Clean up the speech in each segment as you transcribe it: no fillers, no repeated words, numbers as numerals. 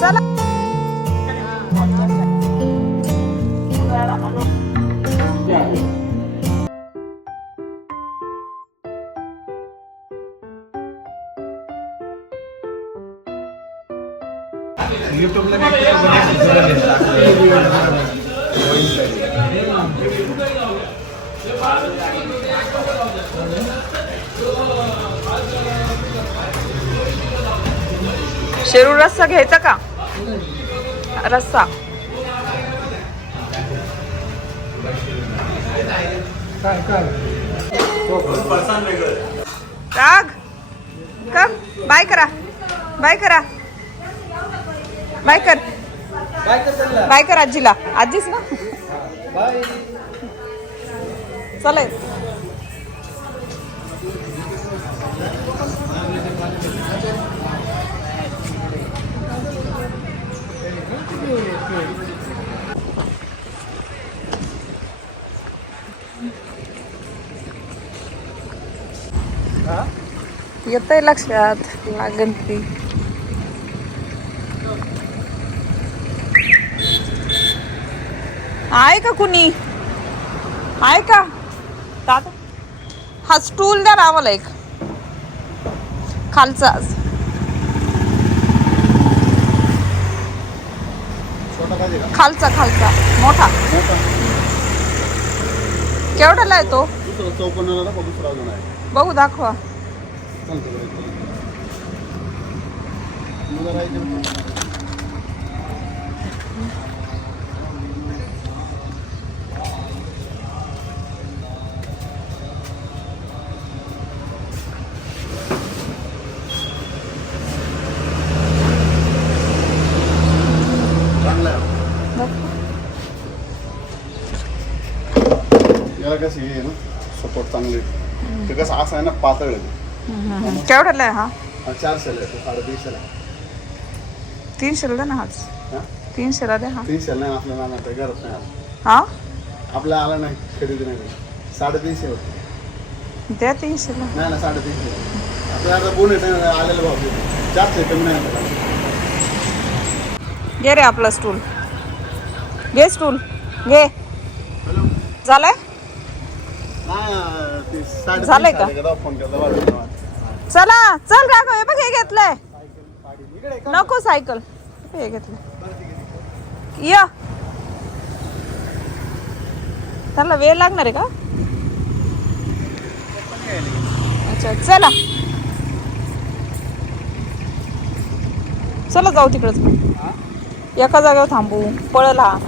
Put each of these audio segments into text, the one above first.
चला शेरू रस्सा घ्यायचा का? रस्सा राग कर, बाय करा, बाय करा, बाय कर, बाय कर आजीला. आजीच ना. चालेल. येतंय लक्षात, लागन ती. आहे का कुणी? आहे का दादा? हा स्टूल द्या आम्हाला एक खालचा. खालचा खालचा मोठा. केवढ्याला आहे तो? बघू दाखवा. कशी आहे ना सपोर्ट चांगले. ते कसं असं आहे ना पातळ आहे. केवढ्याला आहे हा? 400 आहे. 350 आहे. 300 ला ना हाच. 300 ला द्या हा. 300 नाही आपल्याला ना ते गरज नाही आला. हा आपल्याला आला नाही खरेदी नाही. 350 होते. द्या 300 ला. नाही ना 350 आपल्याला बोनेट आलेलं भाव 400 कमी नाही आपल्याला. घे रे आपला स्टूल. घे स्टूल घे. झालंय झालंय का? चला चल राघव. हे बघ हे घेतलंय. नको सायकल. हे घेतलंय. या त्याला वेळ लागणार आहे का? अच्छा चला चला जाऊ तिकडच. एका जागेवर थांबू. पळल हा.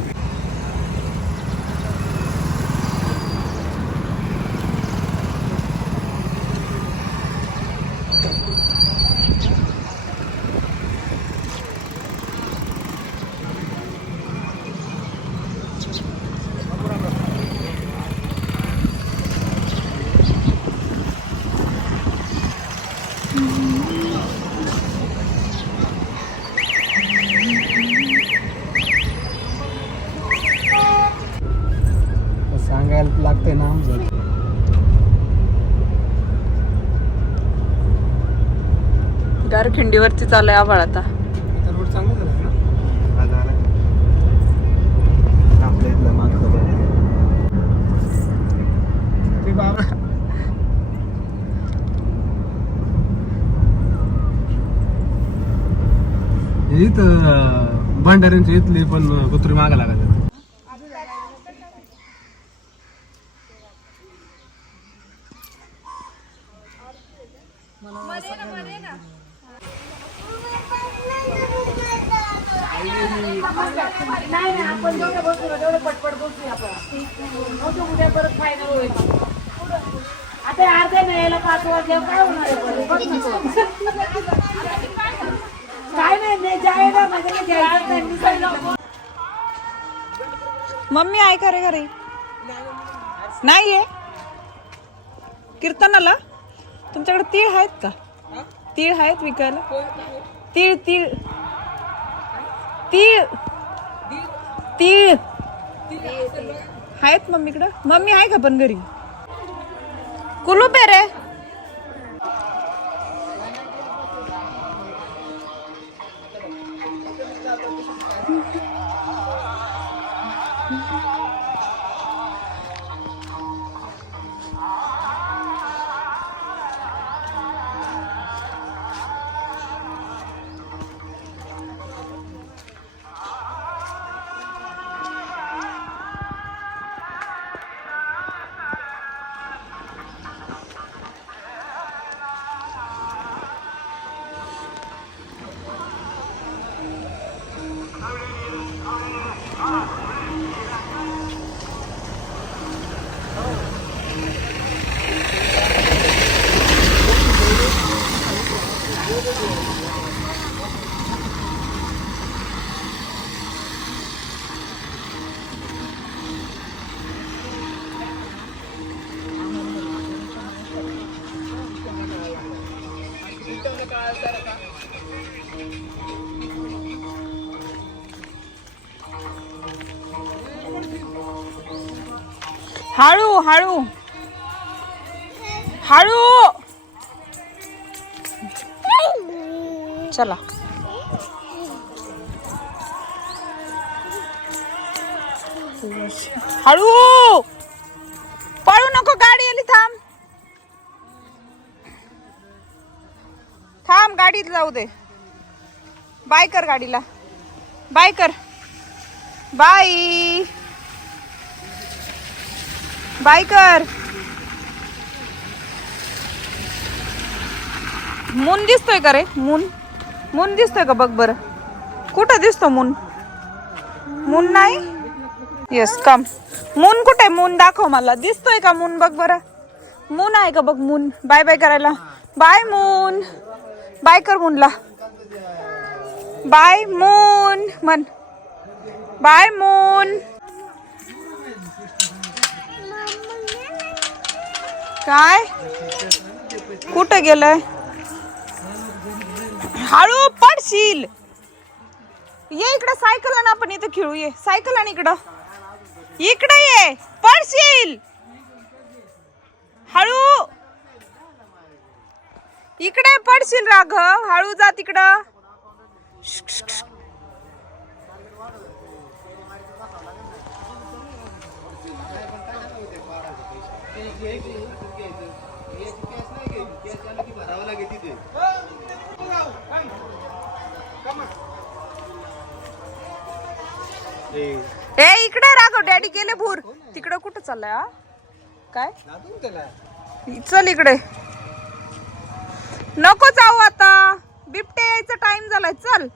सांगायला लागतंय ना आमचं. गारखिंडीवरती चालू आहे आभाळ आता. रोड चांगला झाला ना आपल्या इथलं मागचं ते बाबा. इथं भंडाऱ्यांची इथली पण कुत्री मागा लागत. नाही आपण जेवढं बसू तेवढं पटपट बसूया आपण. उद्या परत फायनल होईल. आता अर्ध्या नाही यायला 5 वाजल्या काय होणार आहे? काय नाही जायला माझ्या घ्यायचं. मम्मी आहे का रे घरी? नाहीये. कीर्तनाला तुमच्याकडे तीळ आहेत का? तीळ आहेत विकायला? तीळ तीळ तीळ तीळ आहेत मम्मीकडं. मम्मी आहे का पण घरी? कुलूप आहे रे. हळू हळू हळू. चला हळू. पळू नको, गाडी आली. थांब थांब, गाडीत जाऊ दे. बाय कर गाडीला, बाय कर. बाय बाय कर. मून दिसतोय का रे? मून मून दिसतोय का बघ बरं. कुठं दिसतो मून? मून नाही. Yes come. मून कुठे? मून दाखव मला. दिसतोय का मून? बघ बरं. मून आहे का बघ. मून बाय बाय करायला. Bye moon. बाय कर मूनला. बाय मून म्हण. Bye moon. काय? कुठं गेलंय? हळू पडशील. ये इकडं सायकल आण, आपण इथं खेळू. ये सायकल आण इकडं. इकडे ये, पडशील. हळू इकडे पडशील राघव. हळू जा तिकडं. ए इकडे राघव, डॅडी गेले भूर. तिकडं कुठं चाललाय? हा काय? चल इकडे. नको जाऊ आता, बिबटे यायचा टाइम झालाय. चल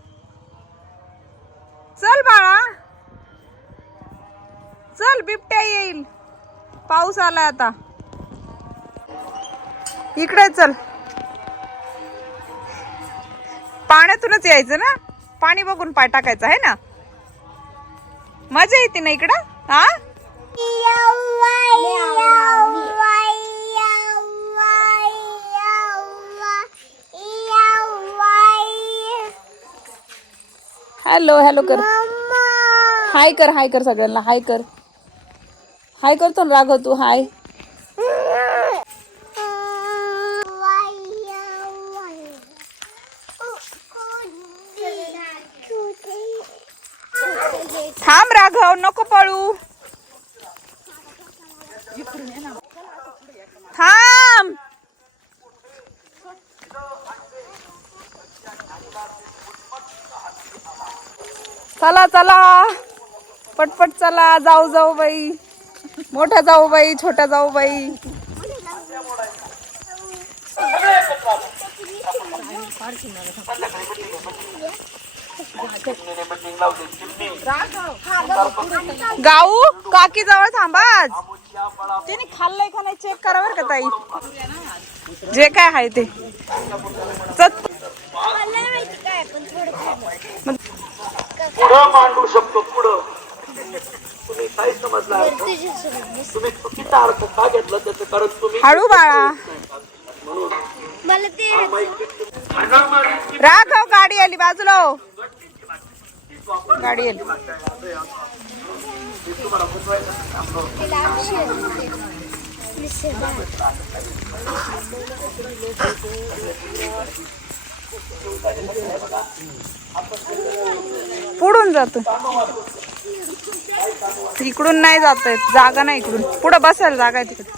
चल बाळा, चल. बिबट्या येईल. पाऊस आलाय आता. इकडे चल. पाण्यातूनच यायचं ना. पाणी बघून पाय टाकायचं आहे ना. मजा येते ना इकडं. हा हॅलो हॅलो कर. हाय कर, हाय कर सगळ्यांना. हाय कर. हाय करतो ना राघव तू. हाय. थांब राघव, नको पळू. थांब. चला चला पटपट चला. जाऊ जाऊ बाई. मोठ्या जाऊ बाई, छोट्या जाऊ बाई. गाऊ काकी जवळ थांबाच. त्याने खाल्लंय का नाही चेक करा बरं का ताई. जे काय आहे ते. पुढं मांडू शकतो. पुढं तुम्ही काय समजला? तुम्ही चुकीचा अर्थ का घेतला त्याचं कारण तुम्ही. हळू बाळा. राघव गाडी आली बाजूला. हो गाडी आली. पुढून जातो. इकडून नाही जात येत, जागा नाही इकडून. पुढं बसायला जागा आहे तिकडे.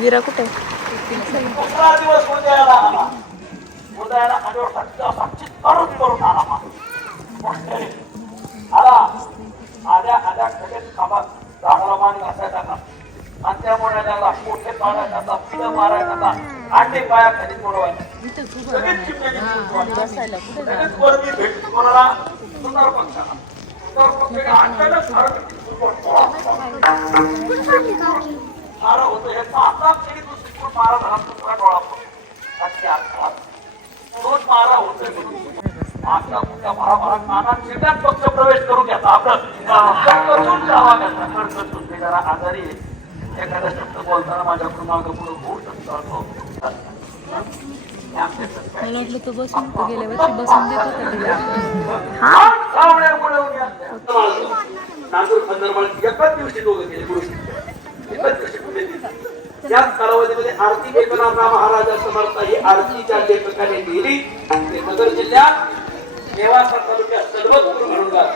विरा कुठे? दुसरा दिवस उद्याला आला. उद्याला आल्यावर करून आला. आल्या खडेच खांबात झाडाला मान घासायचा का, आणि त्यामुळे त्याला मोठे पाडायचा का, पिढं मारायचा, आटे पाया खाली मोडवायचा. सगळीच वर्दी भेट कोणाला सुंदर पक्षाला. सुंदर पक्षाने अचानक मारा होतं. ह्याचा आता तरी दुसरीकडून मारा झाला, दुसरा डोळा पडतो. तोच मारा होतोय. आपला मोठ्या महाभारत नाना जिल्ह्यात पक्ष प्रवेश करून घ्यायचा. आपलं खडकतून जावा घ्यायचा. खडकतून ते जरा आजारी आहे. एखादा शब्द बोलताना माझ्याकडून मागं पुढं होऊ शकतो. मला वाटलं तो बसून तो गेल्या वर्षी बसून देतो का तिला. नांदूर खंदरमाळ एकाच दिवशी दोघं गेले. पुरुष एकाच दिवशी पुढे गेले. याच कालावधीमध्ये आरती एकनाथराव महाराजा समर्थ ही आरती ज्या लेखकाने लिहिली ते नगर जिल्ह्यात नेवासा तालुक्यात सलबतपूर म्हणून गाव.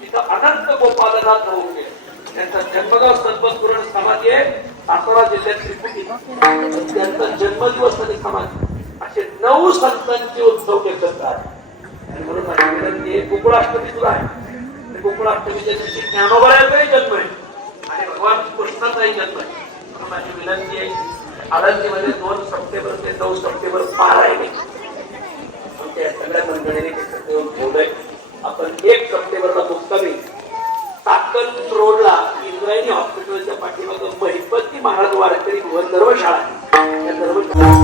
तिथं अनंत गोपालनाथ होऊन गेले. त्यांचा जन्मगाव सलबतपूर समाधी आहे सातारा जिल्ह्यात त्रिपुटी. त्यांचा जन्मदिवस आणि समाधी असे 9 संतांचे उत्सव एकत्र आहे. आणि म्हणून माझी विनंती आहे, गोकुळाष्टमी सुद्धा आहे. गोकुळाष्टमीच्या दिवशी ज्ञानोबाचा जन्म आहे आणि भगवान कृष्णाचाही जन्म आहे. माझी विनंती आहे, आळंदीमध्ये 2 सप्टेंबर ते 9 सप्टेंबर पारायण आमच्या सगळ्या मंडळीने ठेवलंय. आपण 1 सप्टेंबरला मुक्कामी टाकल रोडला इंद्रायणी हॉस्पिटलच्या पाठीमागं महिपती महाराज वारकरी धर्मशाळा त्या धर्मशाळा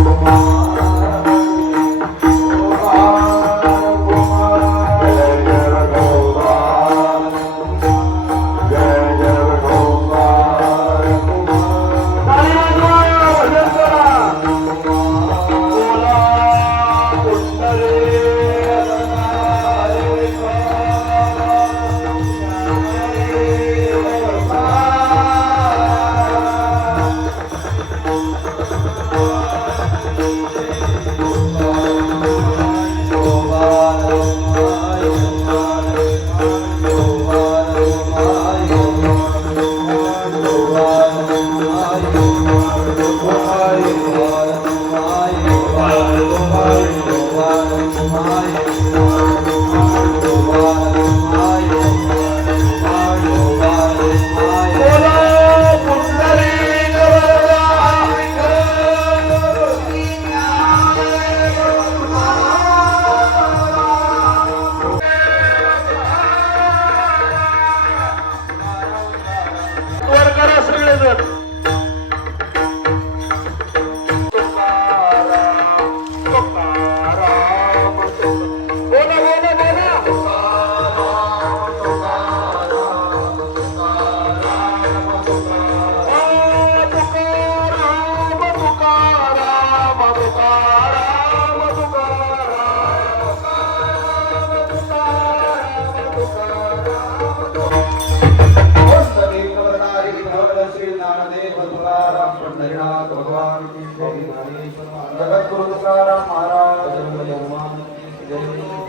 जगद्गुरु तुकाराम महाराज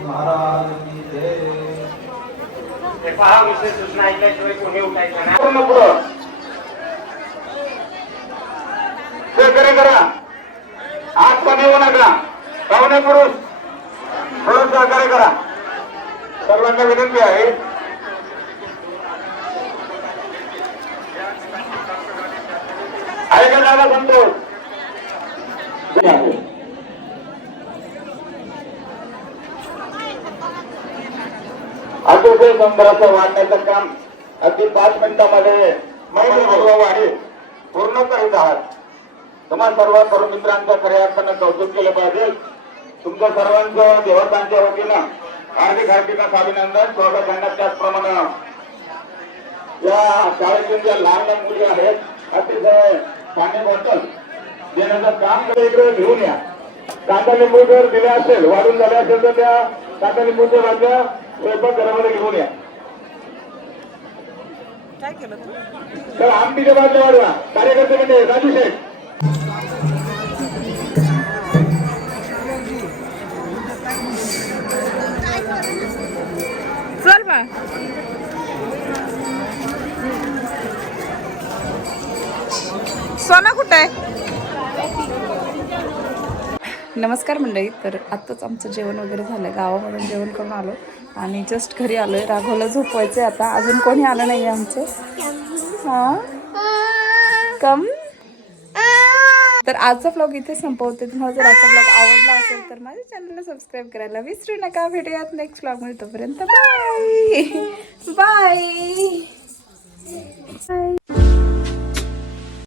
महाराज की जय. पहा विशेष सूचना ऐकल्याशिवाय कोणी उठायचं नाही. पूर्ण पुढं सहकार्य करा. आत पण येऊ नका. पाहुणे पुरुष थोडं सहकार्य करा. सर्वांना विनंती आहे. ऐका झाला संतोष. अतिशय सुंदराचं वाढण्याचं काम अगदी 5 मिनिटांमध्ये वाढी पूर्ण करीत आहात. तुम्हा सर्व तरुण मित्रांचं खऱ्या अर्थानं कौतुक केलं पाहिजे. तुमच्या सर्वांचं देवतांच्या वतीनं हार्दिक अभिनंदन स्वागत करण्यात. त्याचप्रमाणे या शाळेतून ज्या लहान लहान मुली आहेत अतिशय पाणी बॉटल देण्याचं काम इकडे घेऊन या. कांदा लिंबू जर दिले असेल वाढून झाले असेल तर त्या कांदा लिंबूच्या भाज्या स्वयंपाकघरामध्ये घेऊन या. काय केलं तू? तर आमटीच्या बाजूला वाढवा. कार्यकर्ते म्हणजे राजू शेठ ना. सोना कुठे आहे? नमस्कार मंडळी. तर आत्ताच आमचं जेवण वगैरे झालं, गावामधून जेवण करून आलो आणि जस्ट घरी आलो आहे. राघवला झोपवायचं आहे आता, अजून कोणी आलं नाही आहे आमचं. हां कम. तर आजचा ब्लॉग इथे संपवते. तुम्हाला जर आजचा ब्लॉग आवडला असेल तर माझ्या चॅनलला सबस्क्राईब करायला विसरू नका. भेटूयात नेक्स्ट ब्लॉगमध्ये. तोपर्यंत बाय बाय बाय.